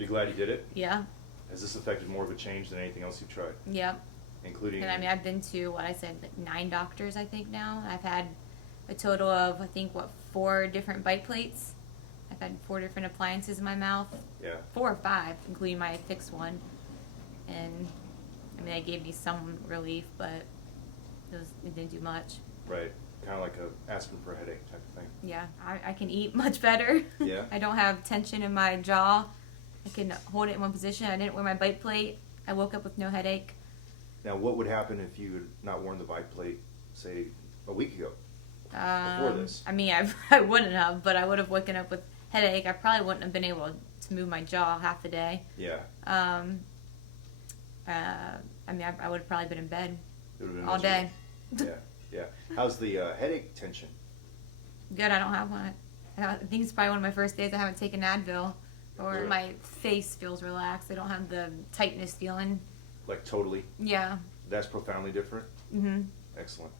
You glad you did it? Yeah. Has this affected more of a change than anything else you've tried? Yep. Including... And I mean, I've been to, what I said, like 9 doctors, I think, now. I've had a total of, I think, 4 different bite plates. I've had 4 different appliances in my mouth. Yeah. 4 or 5, including my fixed one. And, I mean, they gave me some relief, but it didn't do much. Right. Kind of like a aspirin for a headache type of thing. Yeah. I can eat much better. Yeah. I don't have tension in my jaw. I can hold it in one position. I didn't wear my bite plate. I woke up with no headache. Now, what would happen if you had not worn the bite plate, say, a week ago? Before this? I mean, I wouldn't have, but I would have woken up with headache. I probably wouldn't have been able to move my jaw half the day. Yeah. I mean, I would have probably been in bed all day. Yeah, yeah. How's the headache tension? Good, I don't have one. I think it's probably one of my first days I haven't taken Advil. Or Really? my face feels relaxed. I don't have the tightness feeling. Like totally? Yeah. That's profoundly different? Mm-hmm. Excellent.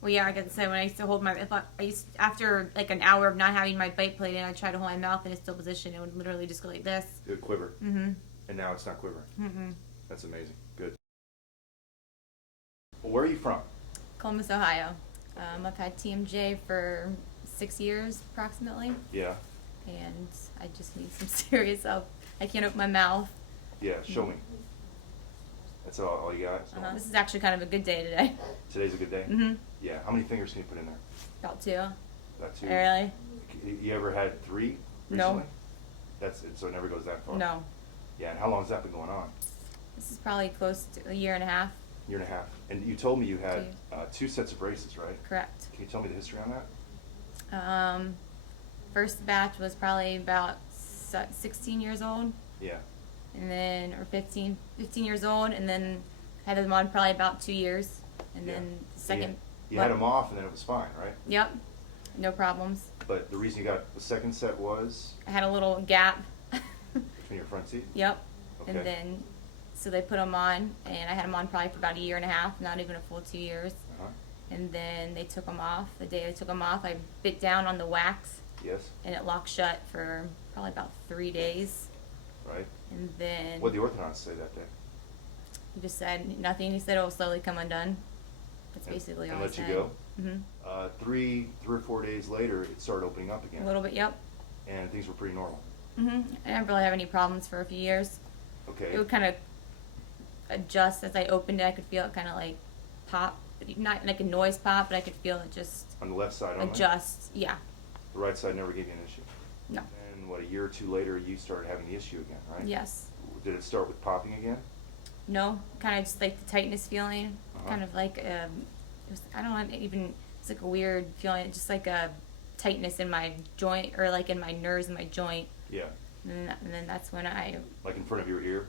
Well, yeah, like I said, when I used to hold after like an hour of not having my bite plate in, I tried to hold my mouth in a still position. It would literally just go like this. It would quiver. Mm-hmm. And now it's not quivering. Mm-hmm. That's amazing. Good. Well, where are you from? Columbus, Ohio. I've had TMJ for 6 years approximately, Yeah. and I just need some serious help. I can't open my mouth. Yeah, show me. That's all you got? So This is actually kind of a good day today. Today's a good day? Mm-hmm. Yeah. How many fingers can you put in there? About 2. About 2? Really? You ever had 3 recently? No. That's it, so it never goes that far? No. Yeah, and how long has that been going on? This is probably close to a year and a half. Year and a half. And you told me you had 2 2 sets of braces, right? Correct. Can you tell me the history on that? First batch was probably about 16 years old. Yeah. And then, or 15 years old, and then had them on probably about 2 years. And Yeah. then the second... You had them off and then it was fine, right? Yep. No problems. But the reason you got the second set was? I had a little gap. Between your front teeth? Yep. Okay. And then, so they put them on, and I had them on probably for about a year and a half, not even a full 2 years. Uh-huh. And then they took them off. The day they took them off, I bit down on the wax, Yes. and it locked shut for probably about 3 days. Right. And then What did the orthodontist say that day? he just said nothing. He said it will slowly come undone. That's And- basically and all let he you said. go? Mm-hmm. 3 or 4 days later, it started opening up again. A little bit, yep. And things were pretty normal. Mm-hmm. I didn't really have any problems for a few years. Okay. It would kind of adjust as I opened it. I could feel it kind of like pop, not like a noise pop, but I could feel it just On the left side only? adjust. Yeah. The right side never gave you an issue? No. And what, a year or 2 later, you started having the issue again, right? Yes. Did it start with popping again? No. Kind of just like the tightness feeling. Uh-huh. Kind of like it was, I don't know, even it's like a weird feeling, just like a tightness in my joint or like in my nerves in my joint. Yeah. And then that's when I Like in front of your ear?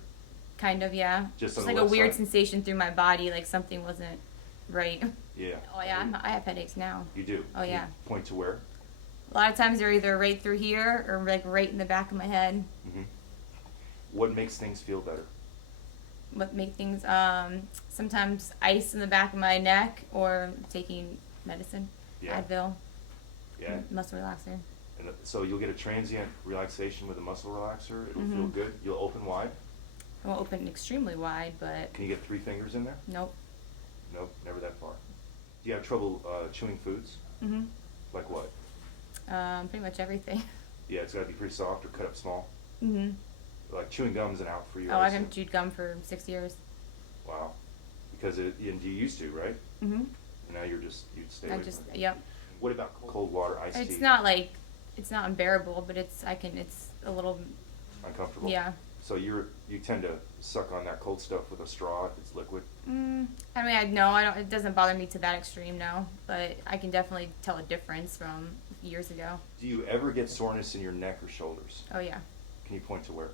kind of, yeah. Just on the like a left weird side? sensation through my body, like something wasn't right. Yeah. Oh yeah, I have headaches now. You do? Oh, Can yeah. you point to where? A lot of times they're either right through here or like right in the back of my head. Mm-hmm. What makes things feel better? What make things, sometimes ice in the back of my neck or taking medicine, Yeah. Advil, Yeah. muscle relaxer. And so you'll get a transient relaxation with a muscle relaxer. It'll feel Mhm. good. You'll open wide. I won't open extremely wide, but Can you get 3 fingers in there? nope. Nope, never that far. Do you have trouble chewing foods? Mm-hmm. Like what? Pretty much everything. Yeah, it's got to be pretty soft or cut up small. Mm-hmm. Like chewing gum's an out for you. Oh, I I assume. haven't chewed gum for 6 years. Wow. Because and you used to, right? Mm-hmm. And now you stay I away just, from it. yep. What about cold water, iced tea? It's not like, it's not unbearable, but it's a little, Uncomfortable? yeah. So you tend to suck on that cold stuff with a straw if it's liquid? I mean, I don't, it doesn't bother me to that extreme, no. But I can definitely tell a difference from years ago. Do you ever get soreness in your neck or shoulders? Oh, yeah. Can you point to where?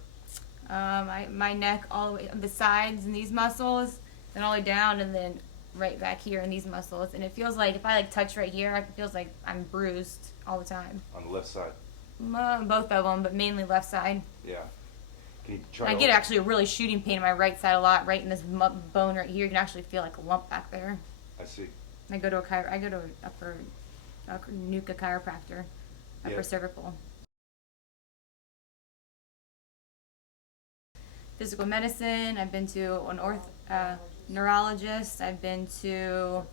My neck all the way, the sides and these muscles, then all the way down, and then right back here in these muscles. And it feels like if I like touch right here, it feels like I'm bruised all the time. On the left side? Both of them, but mainly left side. Yeah. Can you try And I get actually a really shooting pain in my right side a lot, right in this bone right here. You can actually feel like a lump back there. I see. I go to an upper Nuka chiropractor, upper Yeah. cervical. physical medicine. I've been to an neurologist. I've been to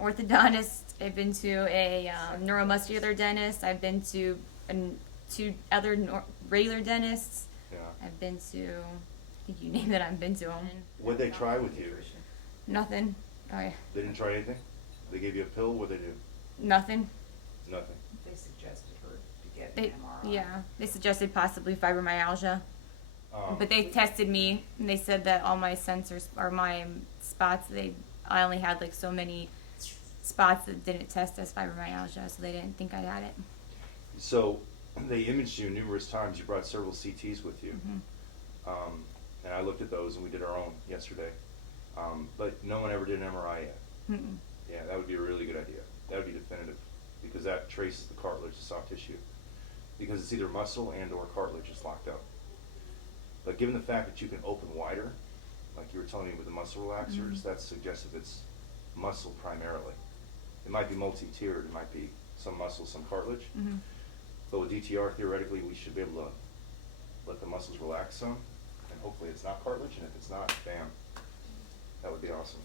orthodontist. I've been to a neuromuscular dentist. I've been to two other regular dentists. Yeah. I've been to, I think you name it, I've been to them. What'd they try with you? Nothing. Oh, yeah. They didn't try anything? They gave you a pill? What'd they do? Nothing. Nothing. They suggested her to get an MRI. Yeah, they suggested possibly fibromyalgia. But they tested me, and they said that all my sensors, or my spots, I only had like so many spots that didn't test as fibromyalgia, so they didn't think I had it. So they imaged you numerous times. You brought several CTs with you. Mm-hmm. And I looked at those, and we did our own yesterday. But no one ever did an MRI yet. Mm-mm. Yeah, that would be a really good idea. That would be definitive, because that traces the cartilage, the soft tissue. Because it's either muscle and or cartilage is locked up. But given the fact that you can open wider, like you were telling me with the muscle relaxers, that's suggestive it's muscle primarily. It might be multi-tiered, it might be some muscle, some cartilage. Mm-hmm. But with DTR, theoretically, we should be able to let the muscles relax some, and hopefully it's not cartilage, and if it's not, bam, that would be awesome.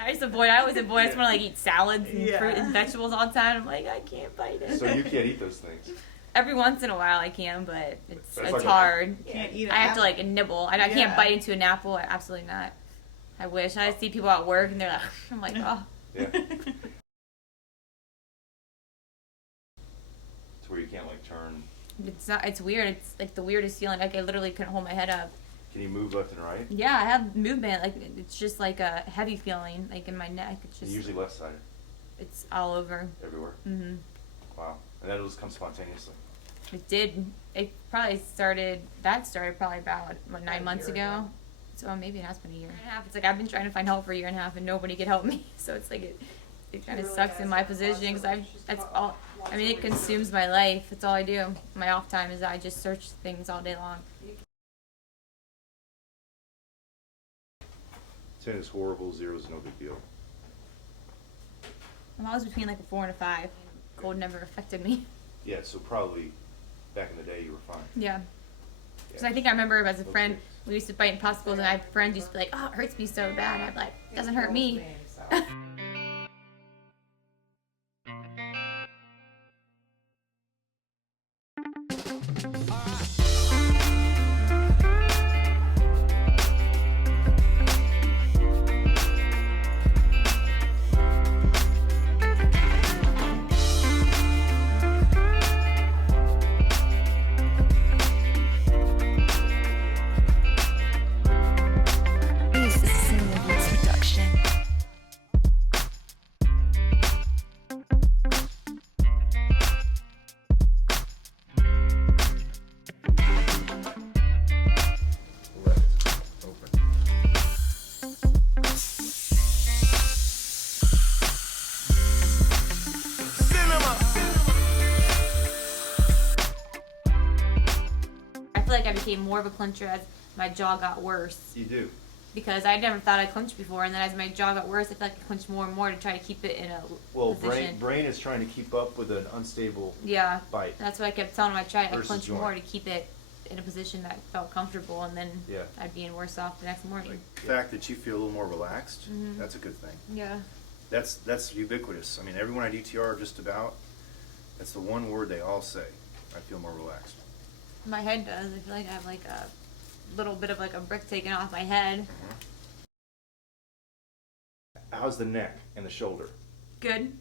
I always avoid. I just want to like eat salads and fruit and vegetables all the time. I'm like, I can't bite it. So you can't eat those things. Every once in a while I can, but it's like hard. Can't eat an I have to apple. like nibble. I can't bite into an apple. Absolutely not. I wish. I see people at work and they're like, I'm like, oh. Yeah. It's where you can't like turn. It's not. It's weird. It's like the weirdest feeling. Like I literally couldn't hold my head up. Can you move left and right? Yeah, I have movement. Like it's just like a heavy feeling, like in my neck. It's just. Usually left sided. It's all over. Everywhere. Mhm. Wow. And that just comes spontaneously. It did. It probably started. That started probably about 9 months ago. So maybe it has been a year and a half. It's like I've been trying to find help for a year and a half, and nobody could help me. So it's like it kind of really sucks has in my a lot position because of- that's all. I mean, it consumes my life. It's all I do. My off time is I just search things all day long. 10 is horrible, 0 is no big deal. I'm always between like a 4 and a 5. Cold never affected me. Yeah, so probably back in the day you were fine. Yeah. Yeah. Because I think I remember as a friend, Okay. we used to bite in popsicles, and I had friends used to be like, "Oh, it hurts me so bad." I'm like, "It doesn't hurt me." So. Left, open. I feel like I became more of a clincher as my jaw got worse. You do. Because I never thought I clinched before, and then as my jaw got worse, I felt like I clinched more and more to try to keep it in a Well, position. brain is trying to keep up with an unstable Yeah, bite. that's what I kept telling him. I Versus clinched joint. more to keep it in a position that felt comfortable, and then Yeah. I'd be in worse off the next morning. The fact that you feel a little more relaxed, Mhm. that's a good thing. Yeah. That's ubiquitous. I mean, everyone at DTR just about, that's the one word they all say. I feel more relaxed. My head does. I feel like I have like a little bit of like a brick taken off my head. How's the neck and the shoulder? Good.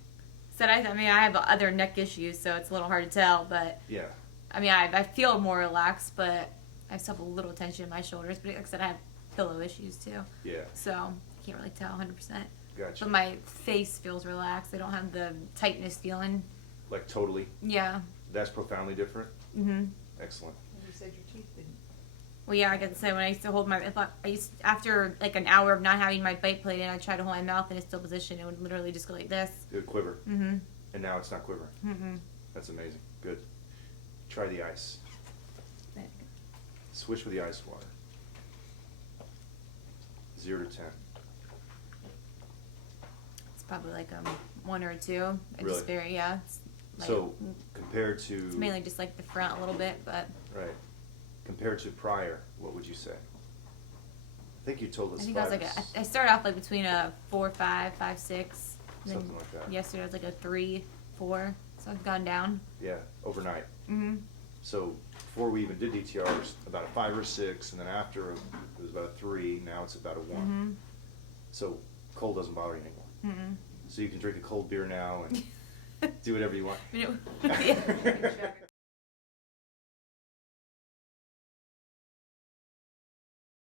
Said I mean, I have other neck issues, so it's a little hard to tell, but Yeah. I mean, I feel more relaxed, but I still have a little tension in my shoulders. But like I said, I have pillow issues too, Yeah. so I can't really tell 100%. Gotcha. But my face feels relaxed. I don't have the tightness feeling. Like totally. Yeah. That's profoundly different. Mhm. Excellent. You said your teeth didn't. Well, yeah, I got to say, when I used to hold after like an hour of not having my bite plate in, I tried to hold my mouth in a still position. It would literally just go like this. It would quiver. Mhm. And now it's not quivering. Mhm. That's amazing. Good. Try the ice. Switch with the ice water. 0 to 10. It's probably like 1 or a 2. It's Really? very It's like, So compared to it's mainly just like the front a little bit, but right, compared to prior, what would you say? think you told us I think I was 5 like, or I started off like between a 4, 5, 5, 6. and then Something like that. Yesterday I was like a 3, 4. So I've gone down. Yeah, overnight. Mm-hmm. So before we even did DTR, it was about a 5 or 6, and then after it was about a 3. Now it's about a 1. Mm-hmm. So cold doesn't bother you anymore. Mm-mm. So you can drink a cold beer now and do whatever you want. Yeah. Check